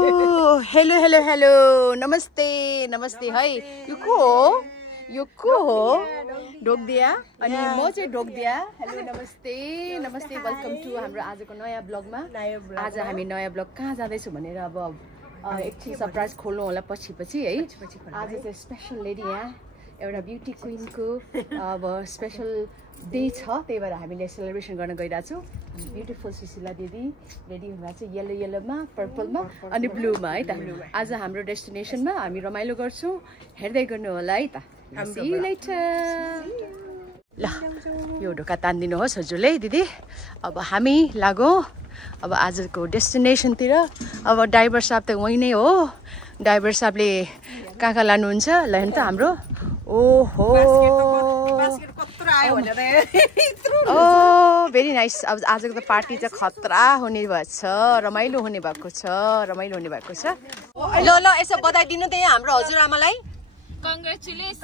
Hello hello hello नमस्ते नमस्ते है यो को हो ढोकदिया अनि म चाहिँ ढोकदिया हेलो नमस्ते नमस्ते वेलकम टु हाम्रो आजको नयाँ ब्लगमा आज हामी नयाँ ब्लग कहाँ जाँदैछौँ भनेर अब एकछिन सरप्राइज खोल्नु होला पछि है आज चाहिँ स्पेशल लेडी यहाँ एउटा ब्युटी क्वीनको अब स्पेशल डे छ त्यही भएर हामीले सेलिब्रेसन गर्न गइरहेको छौँ ब्युटिफुल सुशीला दिदी रेडी हुनुभएको छ येलो येलोमा पर्पलमा अनि ब्लूमा है त आज हाम्रो डेस्टिनेसनमा हामी रमाइलो गर्छौँ हेर्दै गर्नु होला है त See you later. ल यो ढोका तान्दिनुहोस् हजुरले दिदी अब हामी लागौँ अब आजको डेस्टिनेसनतिर अब ड्राइभर साहब त वही नै हो ड्राइभर साहबले कहाँ लानुहुन्छ ल हेर्नु त हाम्रो ओहो ओ भेरी नाइस अब आजको त पार्टी चाहिँ खतरा हुने भएछ रमाइलो हुने भएको छ ल ल यसो बधाई दिनु त यहाँ हाम्रो हजुरआमालाई Congratulations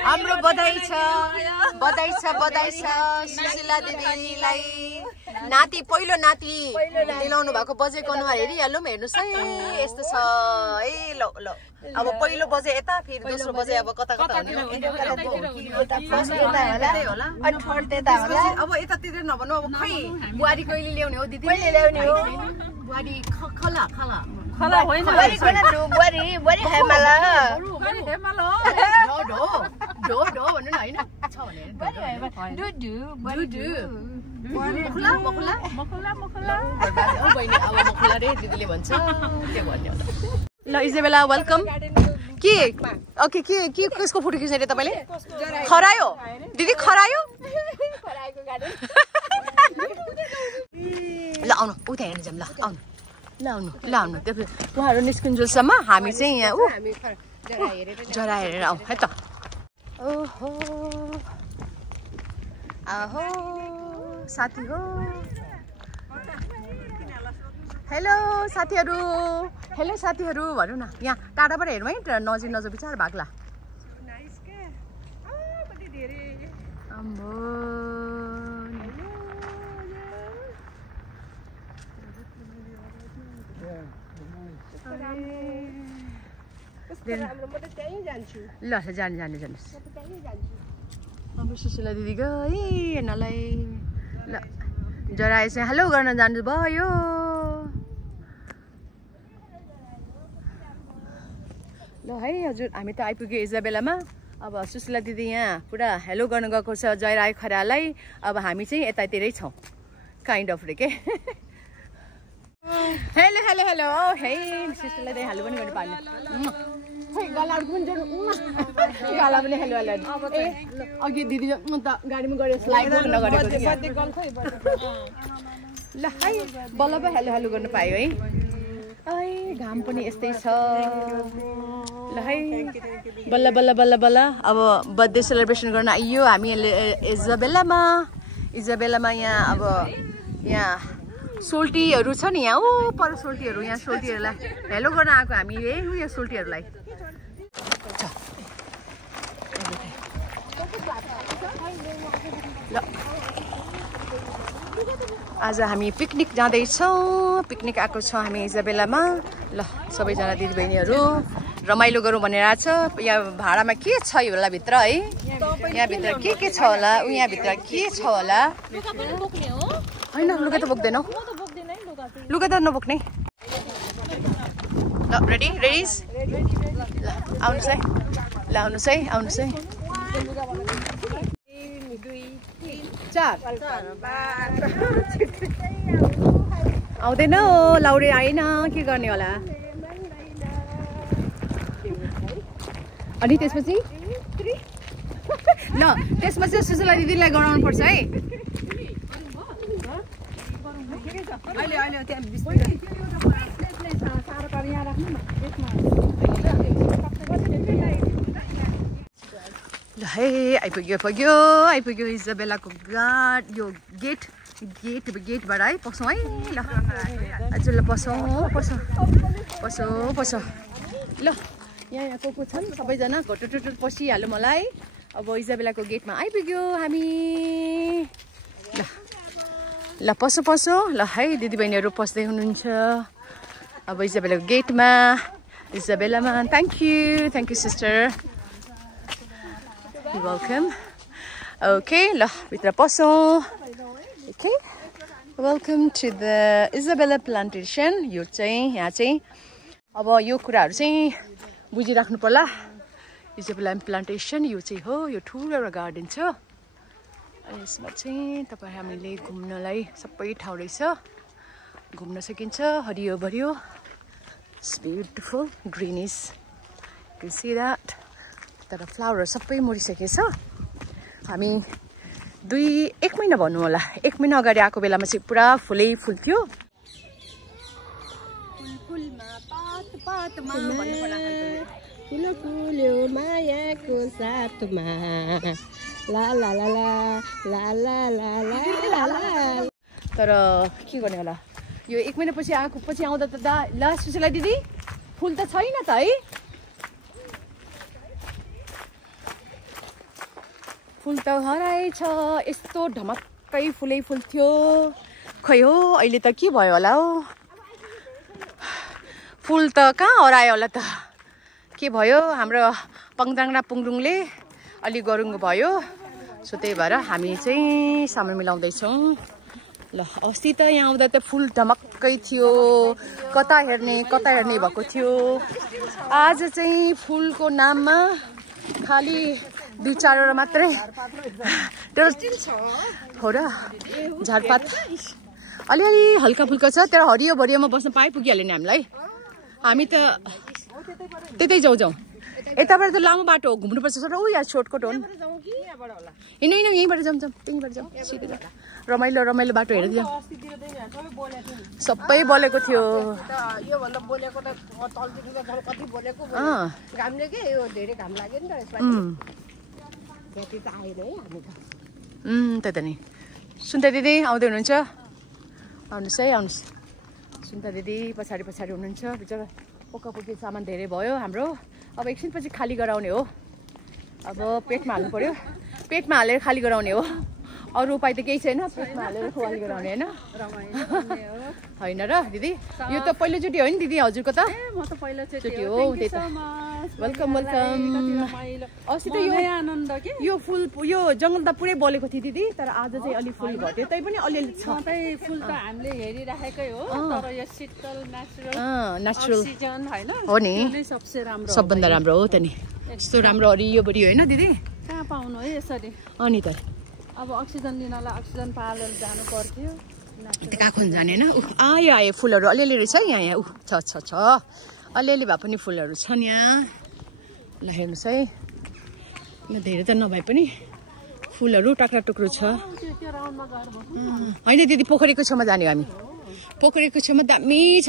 हाम्रो बधाई छ सुशीला दिदीलाई नाति पहिलो नाति दिलाउनु भएको बजेको अनुहार हेरिहालौँ हेर्नुस् है यस्तो छ है ल अब पहिलो बजे यता फेरि दोस्रो बजे अब कता होला अब यतातिर नभन्नु अब खै बुहारी कहिले ल्याउने हो दिदी कहिले ल्याउने हो बुहारी खला बुहारी हेमाला ढो भन्नु न होइन छ भने बहिनी अब मखुला रे दिदीले भन्छ के भन्ने होला ल इजेबेला वेलकम के ओके के कसको फोटो खिच्ने रे तपाईले खरायो दिदी खरायो ल आउनु उता हेर्नु जाम ल आउनु उहाँहरू निस्किन्जेलसम्म हामी चाहिँ यहाँ जरा हेरेर आउँ है त ओहो आहो साथी हो हेलो साथीहरू भनौँ न यहाँ टाढाबाट हेरौँ है नजिक बिचार भाग्ला ल जानुहोस् हाम्रो सुशीला दिदी गए हेर्नलाई ल जरा चाहिँ हेलो गर्न जानु भयो ल है हजुर हामी त आइपुग्यो इजाबेलामा अब सुशीला दिदी यहाँ पुरा हेलो गर्न गएको छ जयराय खरालाई अब हामी चाहिँ यतातिरै छौँ काइन्ड अफ रे के हेलो हे सुशीला दिदी हेलो पनि गर्नु पार्नु गला पनि हेलो अघि दिदी त गाडीमा गएर स्लाइड नगरेको ल है बल्ल पो हेलो गर्नु पायो है ऐ घाम पनि यस्तै छ ल है बल्ल अब बर्थडे सेलिब्रेसन गर्न आइयो हामी इजाबेलामा यहाँ अब यहाँ सोल्टीहरू छ नि यहाँ ओ पर सोल्टीहरू यहाँ सोल्टीहरूलाई हेलो गर्न आएको हामी यहाँ सोल्टीहरूलाई ल आज हामी पिकनिक जाँदैछौँ पिकनिक आएको छौँ हामी इजाबेलामा ल सबैजना दिदीबहिनीहरू रमाइलो गरौँ भनेर आएको छ यहाँ भाडामा के छ यो होला भित्र है यहाँभित्र के छ होला यहाँभित्र के छ होला होइन लुगा त बोक्दैनौ लुगा त नबोक्ने ल रेडी ल आउनुहोस् है आउँदैन लाउरे आएन के गर्ने होला अनि त्यसपछि ल त्यसपछि सुशीला दिदीलाई गराउनु पर्छ है ल है आइपुग्यो इजाबेलाको यो गेटबाट है पसौँ है ल हजुर ल पसौँ ल यहाँ को छन् सबैजना घटुटुटु पसिहाल्यो मलाई अब इजाबेलाको गेटमा आइपुग्यो हामी ल ल पसो ल है दिदीबहिनीहरू पस्दै हुनुहुन्छ अब इजाबेलाको गेटमा इजाबेलामा thank you sister welcome okay ल भित्र पसौँ okay welcome to the Isabela plantation यो चाहिँ यहाँ चाहिँ अब यो कुराहरू चाहिँ बुझिराख्नु पर्ला इजाबेला प्लान्टेसन यो चाहिँ हो यो ठुलो एउटा गार्डन छ अनि यसमा चाहिँ तपाईँ हामीले घुम्नलाई सबै ठाउँ रहेछ घुम्न सकिन्छ हरियो भरियो it's beautiful greenish you see that तर फ्लावरहरू सबै मरिसकेछ हामी 1 महिना भन्नु होला 1 महिना अगाडि आएको बेलामा चाहिँ पुरा फुलै फुल थियो फुल फुल्यो मायाको साथमा ला ला ला ला ला ला ला ला ला तर के गर्ने होला यो 1 महिनापछि पछि आउँदा त ला सुशीला दिदी फुल त छैन त है फुल त हराएछ यस्तो ढमक्कै फुलै फुल थियो खै हो अहिले त के भयो होला हो फुल त कहाँ हरायो होला त के भयो हाम्रो पङदाङडा पुङडुङले अलि गरुङ भयो सो त्यही भएर हामी चाहिँ समय मिलाउँदैछौँ ल अस्ति त यहाँ आउँदा त फुल ढमक्कै थियो कता हेर्ने भएको थियो आज चाहिँ फुलको नाममा खाली 2-4 मात्रै हो र झारपात अलिअलि हल्का फुल्का छ तर हरियो भरियोमा बस्न पाए पुगिहाल्यो नि हामीलाई हामी त त्यतै जाउँ यताबाट त लामो बाटो हो घुम्नुपर्छ सर ऊ यहाँ सर्टकट हो नि होइन यहीँबाट जाउँ त्यहीँबाट जाउँ सिधै रमाइलो बाटो हेर्दै जाउँ सबै बोलेको थियो त्यही त नि सुन्ता दिदी आउँदै हुनुहुन्छ आउनुहोस् है आउनुहोस् सुन्ता दिदी पछाडि हुनुहुन्छ बिचरा पोकापोकी सामान धेरै भयो हाम्रो अब एकछिनपछि खाली गराउने हो अब पेटमा हाल्नु पर्यो पेटमा हालेर खाली गराउने हो अरू उपाय त केही छैन पेटमा हालेर खाली गराउने होइन र दिदी यो त पहिलोचोटि हो नि दिदी हजुरको त म त पहिलोचोटि हो त्यही त वेलकम अस्ति त यो फुल यो जङ्गल त पुरै बलेको थियो दिदी तर आज चाहिँ अलि फुल घट्यो तै पनि अलिअलि छ फुल त हामीले हेरिराखेकै हो तर यो शीतल नेचुरल अक्सिजन हैन हो नि सबसे राम्रो सबभन्दा राम्रो हो त नि यस्तो राम्रो हरियो बढी होइन दिदी कहाँ पाउनु है यसरी अनि त अब अक्सिजन लिनलाई अक्सिजन पार्लर जानु पर्थ्यो कहाँ खोज्न जाने होइन आयो फुलहरू अलिअलि रहेछ यहाँ छ अलिअलि भए पनि फुलहरू छन् यहाँ ल हेर्नुहोस् है धेरै त नभए पनि फुलहरू टाक्रा टुक्रो छ होइन दिदी पोखरीको छेउमा जाने हामी पोखरीको छेउमा दामी छ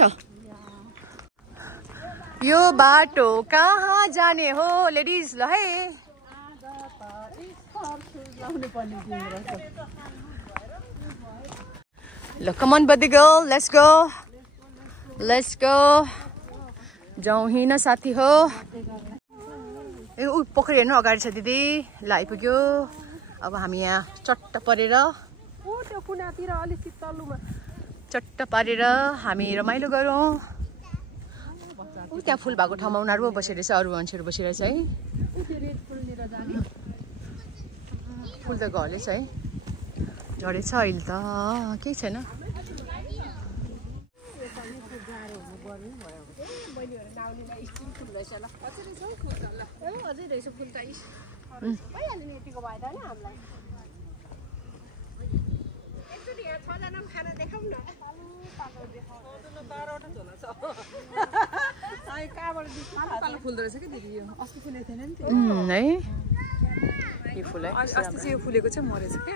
यो बाटो कहाँ जाने हो लेडिज ल है ल come on buddy girl let's go जाउँ हिँड साथी हो ए ऊ पोखरी हेर्नु अगाडि छ दिदी ल आइपुग्यो अब हामी यहाँ चट्ट परेर हामी रमाइलो गरौँ त्यहाँ फुल भएको ठाउँमा उनीहरू बसिरहेछ अरू मान्छेहरू बसिरहेछ है फुल त घरेछ है झरेछ अहिले त केही छैन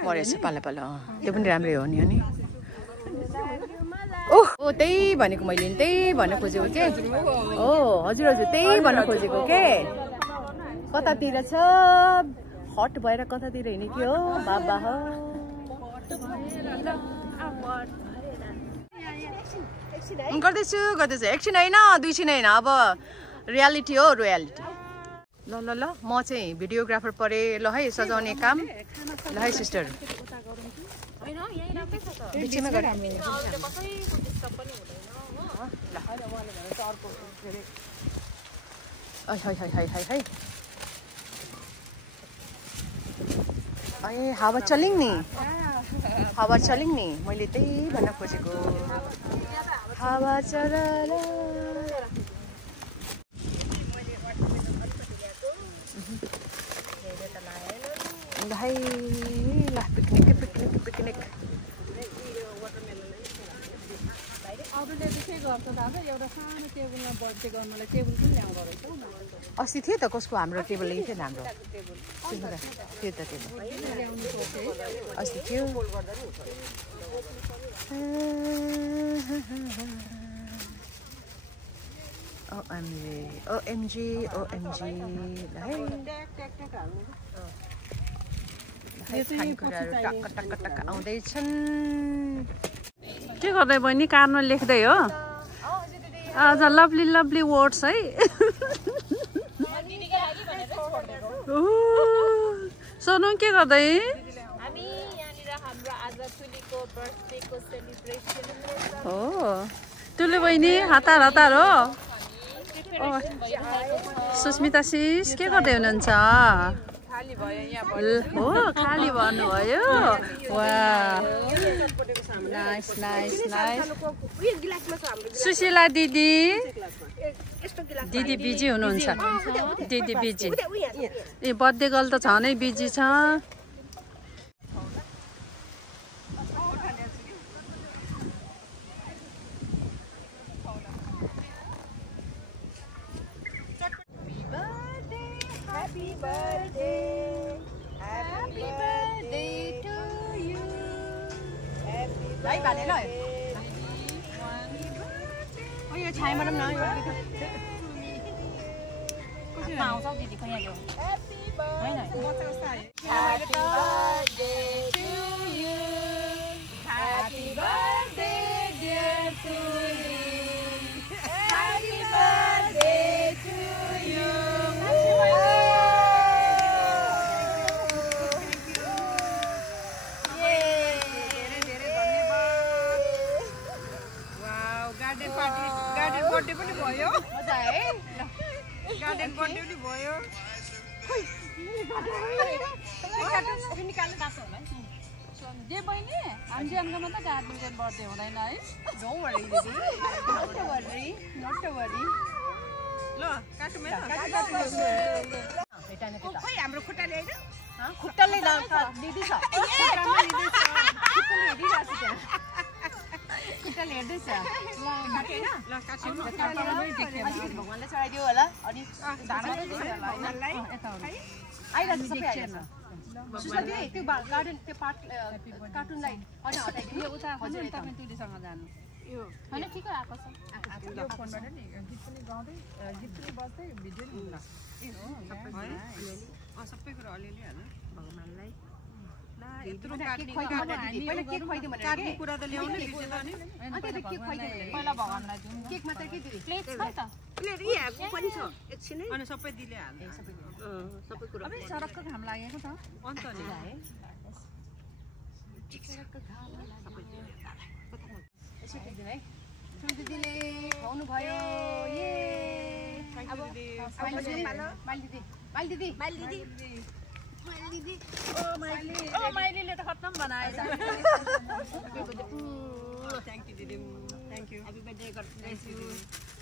मरेछ पाला त्यो पनि राम्रै हो नि अनि ओ त्यही भनेको मैले त्यही भन्न खोजेको के हो हजुर त्यही भन्न खोजेको के कतातिर छ हट भएर कतातिर हिँड्ने के हो बाबा हो गर्दैछु एकछिन होइन 2 छिन होइन अब रियालिटी हो रियालिटी ल म चाहिँ भिडियोग्राफर परे ल है सजाउने काम ल है सिस्टर बिचैमा गरे हावा चलिङ नि मैले त्यही भन्न खोजेको हावा चलल भाइ ला पिकनिक अरूले चाहिँ गर्छ दादा एउटा सानो टेबलमा बर्थडे गर्नलाई टेबल पनि ल्याउँदो रहेछ अस्ति थियो त कसको हाम्रो टेबल ल्याएको थियो हाम्रो थियो त टेबल अस्ति थियो OMG टक्क आउँदैछन् के गर्दै बहिनी कानमा लेख्दै हो आज लभली वर्ड्स है सोनु के गर्दै हो तुले बहिनी हतार हो सुस्मिता सिस के गर्दै हुनुहुन्छ हो खाली भन्नुभयो नाइस सुशीला दिदी बिजी हुनुहुन्छ दिदी बिजी ए बर्थडे गर्ल त छ नै बिजी छ Đấy bà đến rồi. Ôi giờ chai mà năm nói. Màu sao gì thì không hiểu. Happy birthday. Happy birthday to you. Happy birthday dear Tuli. Happy birthday to you. Birthday पनि भयो मजा है garden birthday पनि भयो निकाल्नु गाछ होला जे बहिनी हामी जन्ममा त गार्डनको बर्थडे हुँदैन है डोन्ट वरी दिदी नट टु वरी ल काटुमै खोइ हाम्रो खुट्टा ल्याइन खुट्टाले दिदी छ खुट्टाले हेर्दैछ भगवानलाई चढाइदियो होला अनि आइरहेको सबै आइरहेछ त्यो गार्डन त्यो पार्ट कार्टुनलाई अनि हटाइदिनु उता तपाईँ तुलीसँग जानु होइन ठिकै आएको छ यो फोनबाट नि गीत पनि गाउँदै गीत पनि बज्दै भिडियो नि सबै कुरा अलिअलि हाल भगवानलाई यत्रो काट्ने कुरा त ल्याउनु बिर्सेन अनि पहिला भगवानलाई दिउँ केक मात्र के दिदी प्लेट छ त प्लेट यहाँको पनि छ एकछिनै अनि सबै दिले हाल सबै कुरा अबे सरक्क घाम लागेको छ अन्त नि है दिदीले खुवाउनु भयो ये अब दिदी माइलीले त खत्तम बनाए थ्याङ्क यू दिदी thank you happy birthday god bless you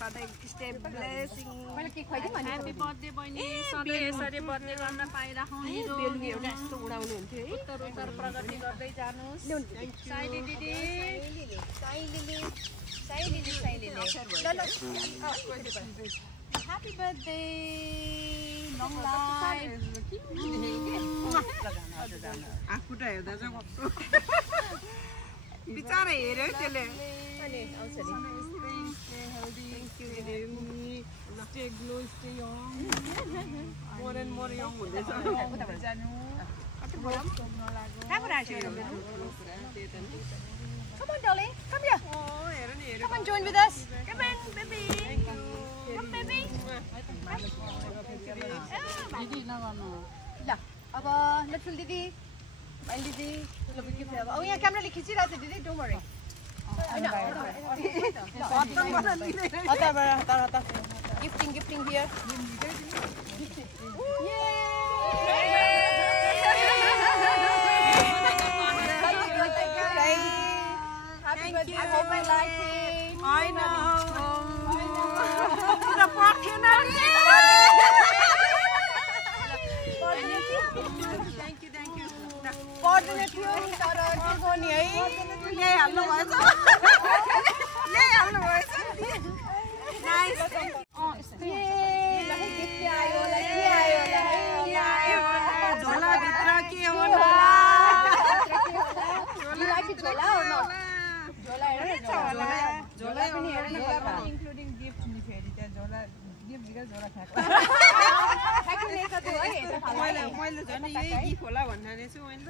सधैँ स्टे ब्लेसिङ मैले केक खुवाइदिउँ भने ह्यापी बर्थडे बहिनी सधैँ यसरी बर्थडे गर्न पाइराखौँ बेलुकी एउटा यस्तो उडाउनु हुन्थ्यो है उत्तर प्रगति गर्दै जानुहोस् साइली दिदी Happy birthday, long life. आफू त हेर्दा चाहिँ कस्तो बिचारा हेऱ्यो त्यसले Stay glow, stay young. More and more young हुँदैछ Come on, darling. Come here. Come on, join with us. Come on, baby. Come, baby. दिदी नगर्नु ल अब लक्ष्मी दिदी दिदी ल गिफ्ट अब यहाँ क्यामेराले खिचिरहेको छ दिदी don't worry gifting here I hope I like it. I know. Thank you. पर्दैन थियो तर के गर्ने है ल्याइहाल्नु भएछ नाइस झोला भित्र के होला झोला पनि हेर्न इन्क्लुडिङ गिफ्ट नि फेरि त्यहाँ झोला गिफ्ट दिएर झोला मैले झन् यही गिफ्ट होला भन्ने छु मैले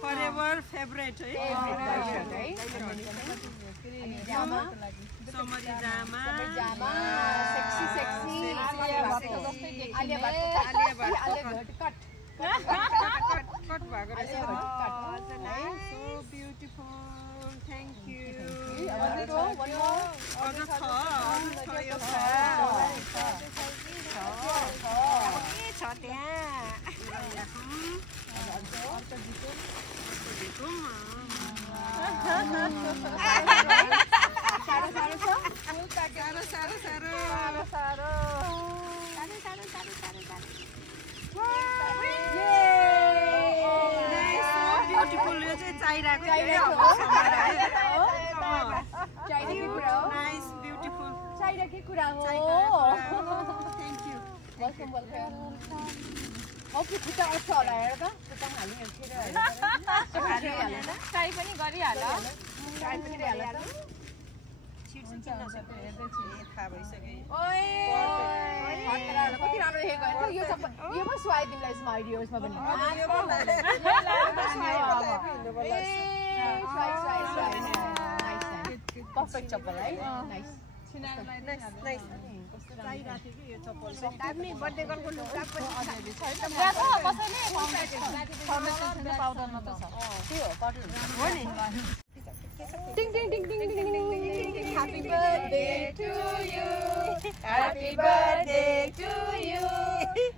Forever favorite है समरी जामा सेक्सी आलिया भट्ट कट भएको रहेछ so beautiful thank you Perfect chapel, right? Nice. Nice. Ding ding ding ding ding ding ding ding. Happy birthday to you. Happy birthday to you.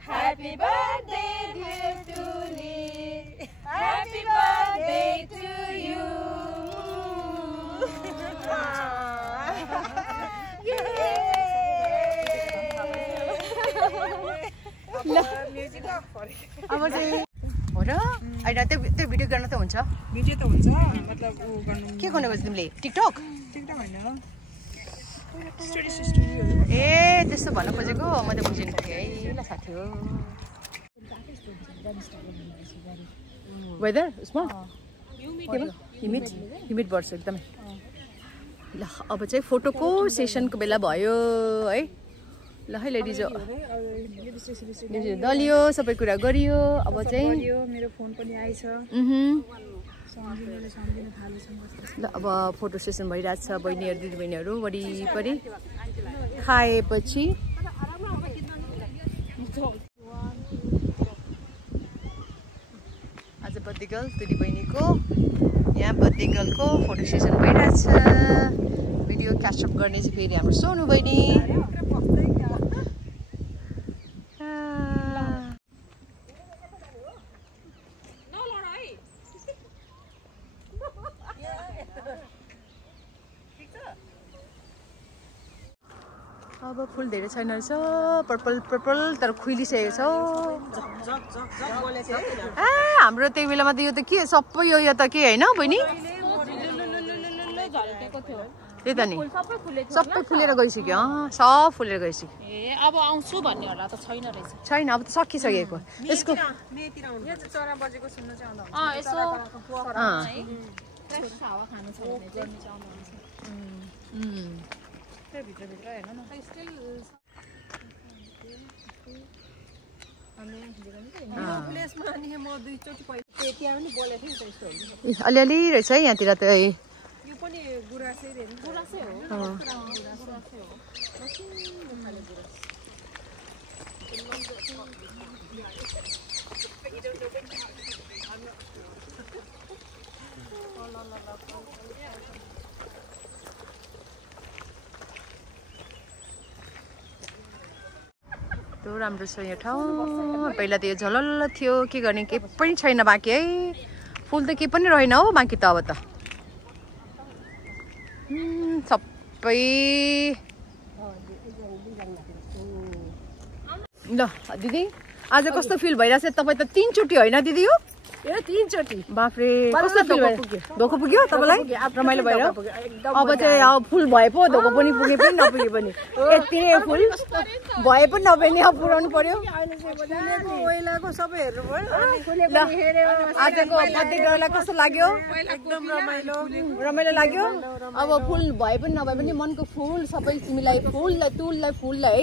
Happy birthday dear Tuli. Happy birthday to you. अब चाहिँ हो र अहिले त्यो video गर्न त हुन्छ video त हुन्छ मतलब उ गर्नु के गर्नु खोज्छ तिमीले टिकटक हैन ए त्यस्तो भन्न खोजेको म त बुझिनु थिएँ है ल साथी हो वेदर उसमा ह्युमिड बढ्छ एकदमै ल अब चाहिँ फोटोको सेसनको बेला भयो है ल है लेडिज दलियो सबै कुरा गरियो अब चाहिँ मेरो फोन पनि आइछ ल अब फोटो सेसन भइरहेछ बहिनीहरू दिदीबहिनीहरू वरिपरि खाएपछि आज बर्थडे गर्ल दिदीबहिनीको यहाँ बर्थडे गर्लको फोटो सेसन भइरहेछ भिडियो क्याचअप गर्ने चाहिँ फेरि हाम्रो सोनु बहिनी अब फुल धेरै छैन रहेछ पर्पल पर्पल तर खुइलिसकेको छ हाम्रो त्यही बेलामा त यो त के सबै यो त के होइन बहिनी त्यही त नि सबै फुलेर गइसक्यो सब फुलेर गइसक्यो ए अब आउँछु भन्ने होला त छैन रहेछ छैन अब त सकिसकेको यसको चरा बजेको सुन्न चाहिँ आउँदा यसो हावा खानु छ भने चाहिँ भित्र हेर्न न अलिअलि रहेछ है यहाँतिर त कस्तो राम्रो छ यो ठाउँ। पहिला त यो झलल्ल थियो, के गर्ने केही पनि छैन बाँकी है। फुल त केही पनि रहेन हो बाँकी त अब त सबै। ल दिदी आज कस्तो फिल भइरहेछ? तपाईँ त 3 चोटि होइन दिदी? यो 3 चोटि बाफ्रे कस्तो फिल भयो? धोको पुग्यो तपाईँलाई? रमाइलो भएर अब चाहिँ अब फुल भए पो धोको पनि पुगे पनि नपुगे पनि यति नै फुल भए पनि नभए नि अब पुऱ्याउनु पर्यो। आजको बर्थडे गर्ललाई कस्तो लाग्यो? एकदम रमाइलो रमाइलो लाग्यो। अब फुल भए पनि नभए पनि मनको फुल सबै तिमीलाई फुललाई तुललाई फुललाई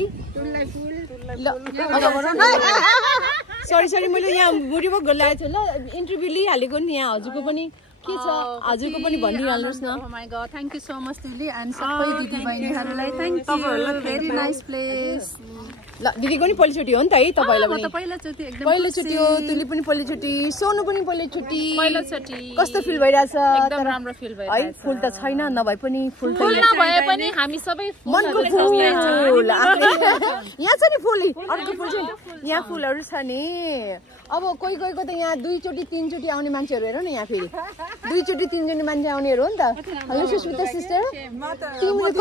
है। सरी मैले यहाँ बुढी पो ल्याएको छु ल, इन्टरभ्यू लिइहालेको नि यहाँ। हजुरको पनि के छ? हजुरको पनि भनिदिइहाल्नुहोस् न। थ्याङ्क यू सो मच दिदी एन्ड सबै दिदी बहिनीहरूलाई thank you. Very nice place. ल दिदीको पनि पहिलोचोटि हो नि त है तपाईँलाई पनि? पहिलोचोटि एकदम पहिलोचोटि हो। तुली पनि पहिलोचोटि, सोनु पनि पहिलोचोटि। पहिलोचोटि कस्तो फिल भइरहेछ? एकदम राम्रो फिल है। फुल त छैन नभए पनि फुल नभए पनि हामी सबै मनको फुल यहाँ छ नि फुल। अर्को फुल छ यहाँ, फुलहरू छ नि। अब कोही कोहीको त यहाँ 2 चोटि 3 चोटि आउने मान्छेहरू हेर न यहाँ फेरि 2 चोटि 3 चोटि मान्छे आउनेहरू हो नि त। हेलो सुस्मिता सिस्टर, तिमीले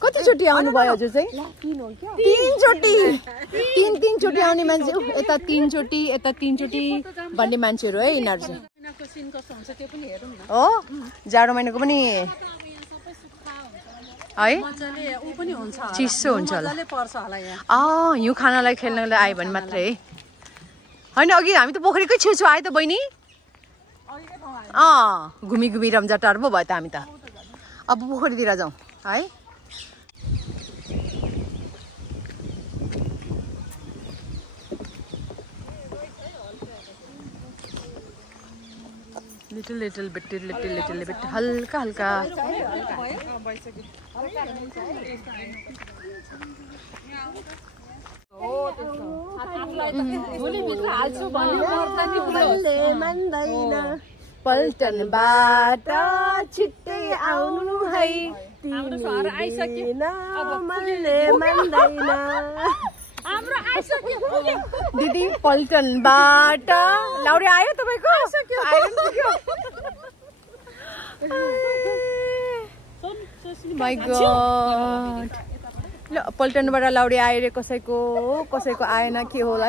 कति चोटि आउनु भयो हजुर चाहिँ? 3 चोटि 3 चोटि आउने मान्छे। यता 3 चोटि यता 3 चोटि भन्ने मान्छेहरू है यिनीहरू चाहिँ। हो जाडो महिनाको पनि है चिसो हुन्छ होला। हिउँ खानालाई खेल्नलाई आयो भने मात्रै है। होइन अघि हामी त पोखरीकै छेउछेउ आयो त बहिनी। घुमी घुमी रम्जाटार पो भयो त हामी त। अब पोखरीतिर जाउँ है। लिटल बिट हल्का हल्का। पल्टनबाट छिट्टै आउनु है, दिदी पल्टनबाट लाउरे आयो तपाईँको? My God. ल पल्टनबाट लाउरे आयो रे कसैको आएन। के होला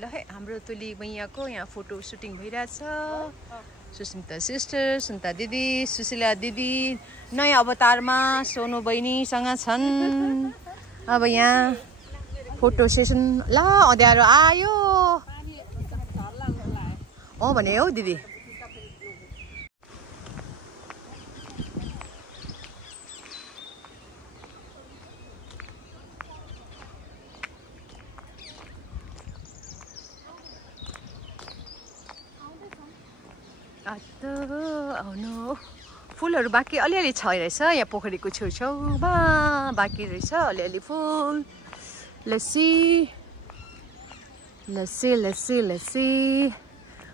ल है। हाम्रो तुली मैयाको यहाँ फोटो सुटिङ भइरहेछ। सुस्मिता सिस्टर, सुन्ता दिदी, सुशीला दिदी नयाँ अवतारमा सोनु बहिनीसँग छन्। अब यहाँ फोटो सेसन। ल अँध्यारो आयो भने हौ दिदी। आउनु फुलहरू बाँकी अलिअलि छ रहेछ यहाँ पोखरीको छेउछेउमा बाँकी रहेछ अलिअलि फुल। लस्सी।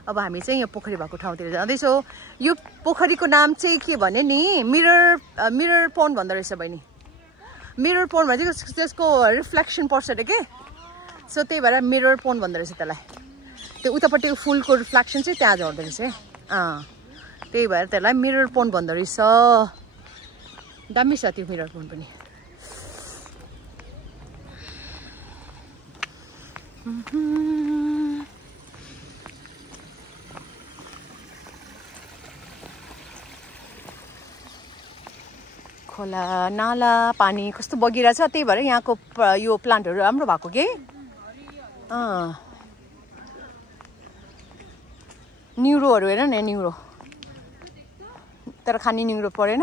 अब हामी चाहिँ यहाँ पोखरी भएको ठाउँतिर जाँदैछौँ। यो पोखरीको नाम चाहिँ के भने नि मिरर पोन्ड भन्दो रहेछ बहिनी। मिरर पोन्ड भने चाहिँ त्यसको रिफ्लेक्सन पर्छ अरे के, सो त्यही भएर मिरर पोन्ड भन्दो रहेछ त्यसलाई। त्यो उतापट्टिको फुलको रिफ्लेक्सन चाहिँ त्यहाँ झर्दो रहेछ है। त्यही भएर त्यसलाई मिरर पोन्ड भन्दो रहेछ। दामी छ त्यो मिरर पोन्ड पनि। खोला नाला पानी कस्तो बगिरहेछ। त्यही भएर यहाँको यो प्लान्टहरू राम्रो भएको के। न्युरोहरू हेर न, न्युरो तर खाने न्युरो परेन।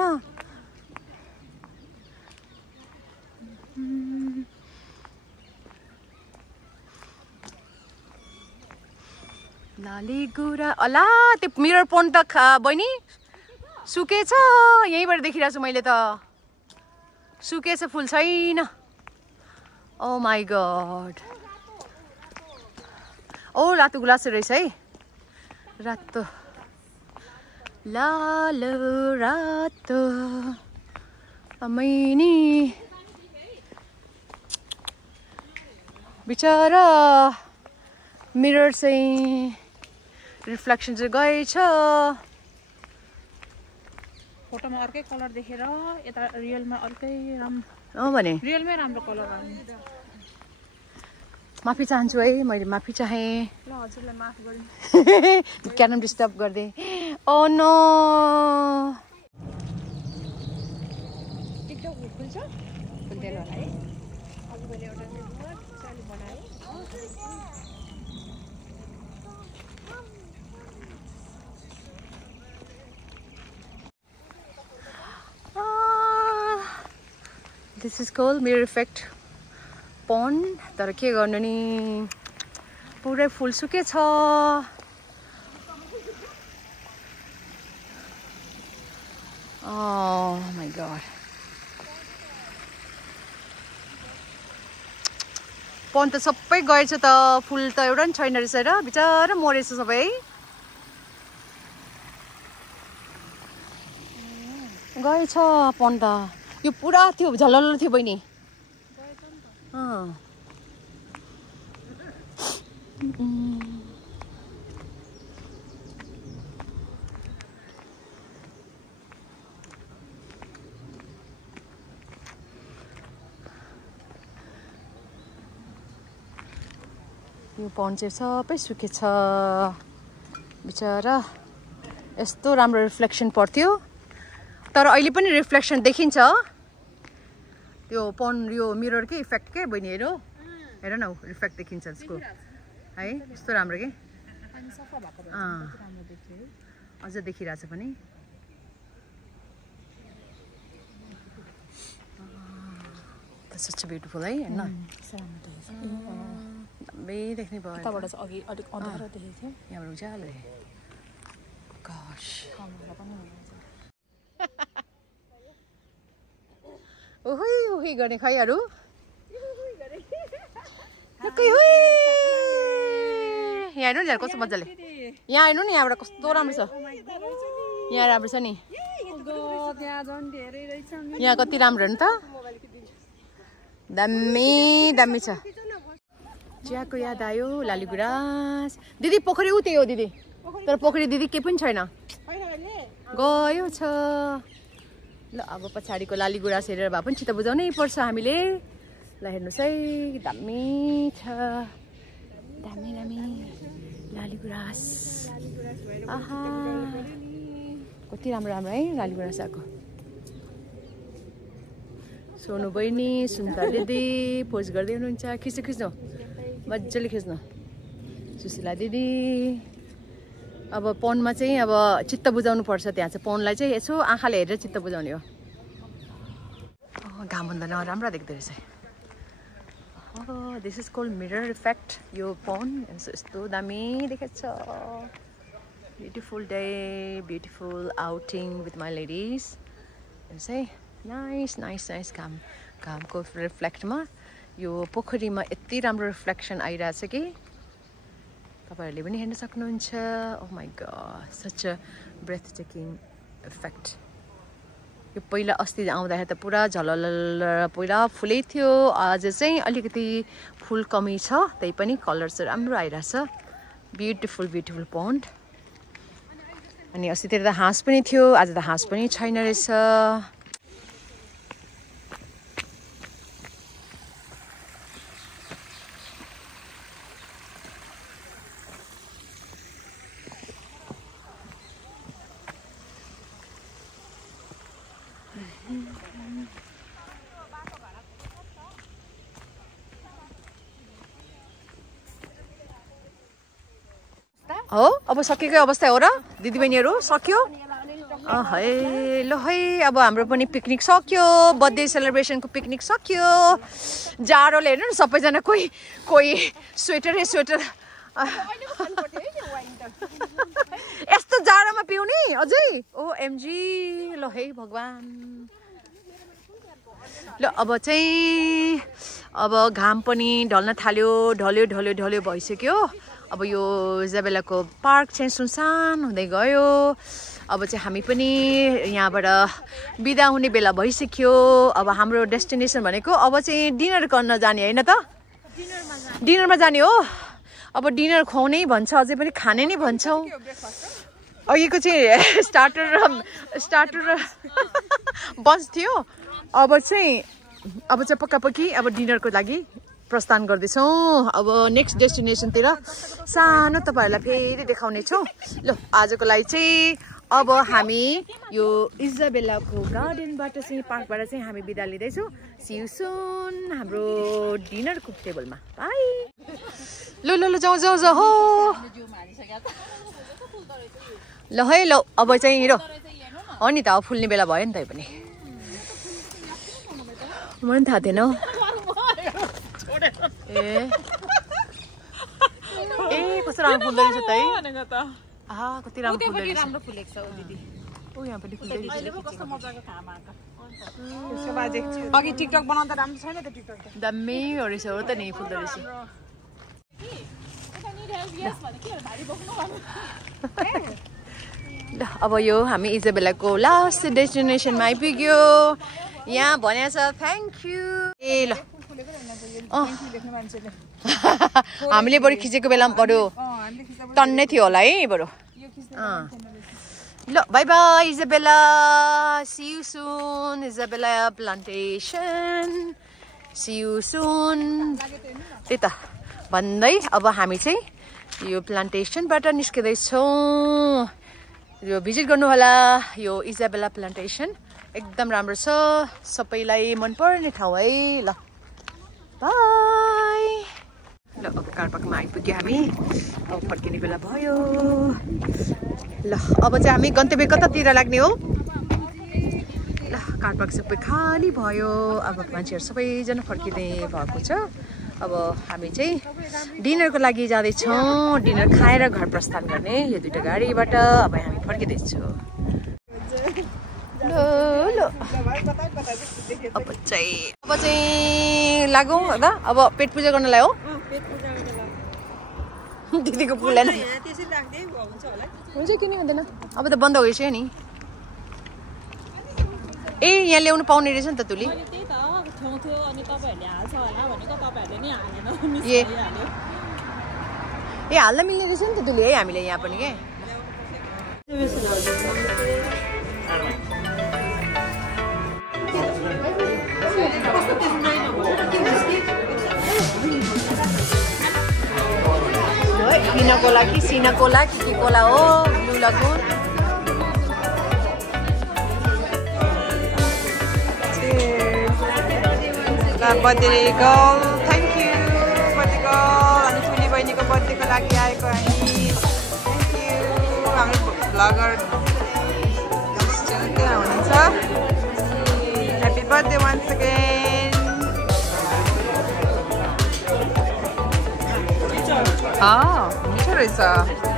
लाली गुरा अला त्यो मिरर पोन्ड त बहिनी सुकेछ यहीँबाट देखिरहेको छु मैले त सुकेछ फुल छैन ओ माई गॉड ओ रातो गुलास रहेछ है रातो लाल रातो मैनी बिचारा मिरर चाहिँ रिफ्लेक्सन चाहिँ गएछ फोटोमा अर्कै कलर देखेर यता रियलमा अर्कै अँ भने रियलमै राम्रो कलर आयो माफी चाहन्छु है मैले माफी चाहेँ ल हजुरलाई माफ गर्नु क्यारम डिस्टर्ब गर्दै ओ नो टिकटक खुल्छ खुल्दैन होला है अघि मैले एउटा चालु बनाएँ this is called mirror effect pond तर के गर्नु नि पुरै फुल सुकेछ Oh my god. पोन्ड त सबै गएछ त फुल त एउटा पनि छैन रहेछ र बिचारा मरेछ सबै गएछ पोन्ड त यो पुरा थियो झलल थियो बहिनी यो पोन्ड चाहिँ सबै सुकेछ बिचारा यस्तो राम्रो रिफ्लेक्सन पर्थ्यो तर अहिले पनि रिफ्लेक्सन देखिन्छ त्यो पोन्ड यो मिरर के इफेक्ट के बहिनी हेर हेर न रिफ्लेक्ट देखिन्छ त्यसको है यस्तो राम्रो के अझ देखिरहेछ पनि सच ब्युटिफुल है हैन दामी देख्ने भयो यताबाट चाहिँ अघि अलिक अँध्यारो देखेको थियो यहाँबाट उज्यालो गश ओहै ओहै गर्ने खैहरू यहाँ हेर्नु नि कस्तो मजाले यहाँ हेर्नु नि यहाँबाट कस्तो राम्रो छ यहाँ राम्रो छ नि यहाँ कति राम्रो नि त दामी दामी छ चियाको याद आयो लाली गुराँस दिदी पोखरी उ त्यही हो दिदी तर पोखरी दिदी केही पनि छैन गयो छ ल अब पछाडिको लाली गुराँस हेरेर भए पनि चित्त बुझाउनै पर्छ हामीले ल हेर्नुहोस् है दामी छ दामी दामी लाली गुराँस आहा कति राम्रो राम्रो है लाली गुराँस आएको सोनु बहिनी सुन्ता दिदी पोज गर्दै हुनुहुन्छ खिच्नु खिच्नु मजाले खिच्नु सुशीला दिदी अब पोन्डमा चाहिँ अब चित्त बुझाउनु पर्छ त्यहाँ चाहिँ पोन्डलाई चाहिँ यसो आँखाले हेरेर चित्त बुझाउने हो घाम भन्दा नराम्रो देख्दो रहेछ this is called mirror effect यो पोन्ड यस्तो दामी देखेछ beautiful day beautiful outing with my ladies हेर्नुहोस् है नाइस नाइस नाइस घामको रिफ्लेक्टमा यो पोखरीमा यति राम्रो रिफ्लेक्सन आइरहेछ कि तपाईहरुले पनि हेर्न सक्नुहुन्छ oh my god such a breathtaking effect यो पहिला अस्ति आउँदाखेरि त पुरा झलल पुरा फुलै थियो आज चाहिँ अलिकति फुल कमी छ त्यही पनि कलर चाहिँ राम्रो आइरहेछ ब्युटिफुल ब्युटिफुल पोन्ड अनि अस्तितिर त हाँस पनि थियो आज त हाँस पनि छैन रहेछ हो अब सकेकै अवस्था हो र दिदीबहिनीहरु सक्यो है ल है अब हाम्रो पनि पिकनिक सक्यो बर्थडे सेलिब्रेसनको पिकनिक सक्यो जाडोले हेर्नु न सबैजना कोही स्वेटर यस्तो जाडोमा पिउने अझै ओएमजी ल है भगवान ल अब घाम पनि ढल्न थाल्यो ढल्यो भइसक्यो अब यो इजाबेलाको पार्क चाहिँ सुनसान हुँदै गयो अब चाहिँ हामी पनि यहाँबाट बिदा हुने बेला भइसक्यो अब हाम्रो डेस्टिनेसन भनेको अब चाहिँ डिनर गर्न जाने हैन त डिनरमा जाने हो अब डिनर खुवाउने भन्छ अझै पनि खाने नै भन्छौ अघिको चाहिँ स्टार्टर र बन्च थियो अब चाहिँ पक्कापक्की अब डिनरको लागि प्रस्थान गर्दैछौँ अब नेक्स्ट डेस्टिनेसनतिर सानो तपाईँहरूलाई फेरि देखाउने छौँ ल आजको लागि चाहिँ अब हामी यो इजाबेलाको गार्डनबाट चाहिँ पार्कबाट चाहिँ हामी बिदा लिँदैछौँ सी यू सुन हाम्रो डिनरको टेबलमा बाई ल जाउँ हो ल है ल अब चाहिँ र हो नि त अब फुल्ने बेला भयो नि त पनि मलाई पनि थाहा थिएन ए कस्तो राम्रो फुल्दो रहेछ त है कति राम्रो फुलेको छ दिदी यहाँ पनि फुल्दै अघि टिकटक बनाउँदा राम्रो छैन त टिकटक दामी हो रहेछ हो त नि फुल्दो रहेछ ल अब यो हामी इजाबेलाको लास्ट डेस्टिनेसनमा आइपुग्यो यहाँ भनेको छ थ्याङ्क यू ए ल हामीले बरु खिचेको बेलामा बरु टन्नै थियो होला है बरु ल bye bye Isabella see you soon Isabella plantation see you soon त्यही त भन्दै अब हामी चाहिँ यो प्लान्टेसनबाट निस्किँदैछौँ यो भिजिट गर्नु होला यो इजाबेला प्लान्टेसन एकदम राम्रो छ सबैलाई मनपर्ने ठाउँ है ल बाई ल अब कार पार्कमा आइपुग्यो हामी अब फर्किने बेला भयो ल अब चाहिँ हामी गन्तव्य कतातिर लाग्ने हो ल कार पार्क सबै खाली भयो अब मान्छेहरू सबैजना फर्किँदै भएको छ अब हामी चाहिँ डिनरको लागि जाँदैछौँ डिनर खाएर घर प्रस्थान गर्ने यो दुईटा गाडीबाट अब हामी फर्किँदैछौँ ल अब चाहिँ लागौँ ल अब पेट पूजा गर्नलाई हो दिदीको पुग्दैन हुन्छ किन हुँदैन अब त बन्द भइसक्यो नि ए यहाँ ल्याउनु पाउने रहेछ नि त तुली ए हाल्न मिल्ने रहेछ नि त तुली है हामीले यहाँ पनि के पिनाकोला कि सिनाकोला के कोला हो blue lagoon birthday girl thank you birthday girl अनि ठुली बहिनीको बर्थडेको लागि आएको हामी थ्याङ्क यू हाम्रो ब्लगर त्यहाँ हुनुहुन्छ ह्याप्पी बर्थडे वान्स अगेन मिठो रहेछ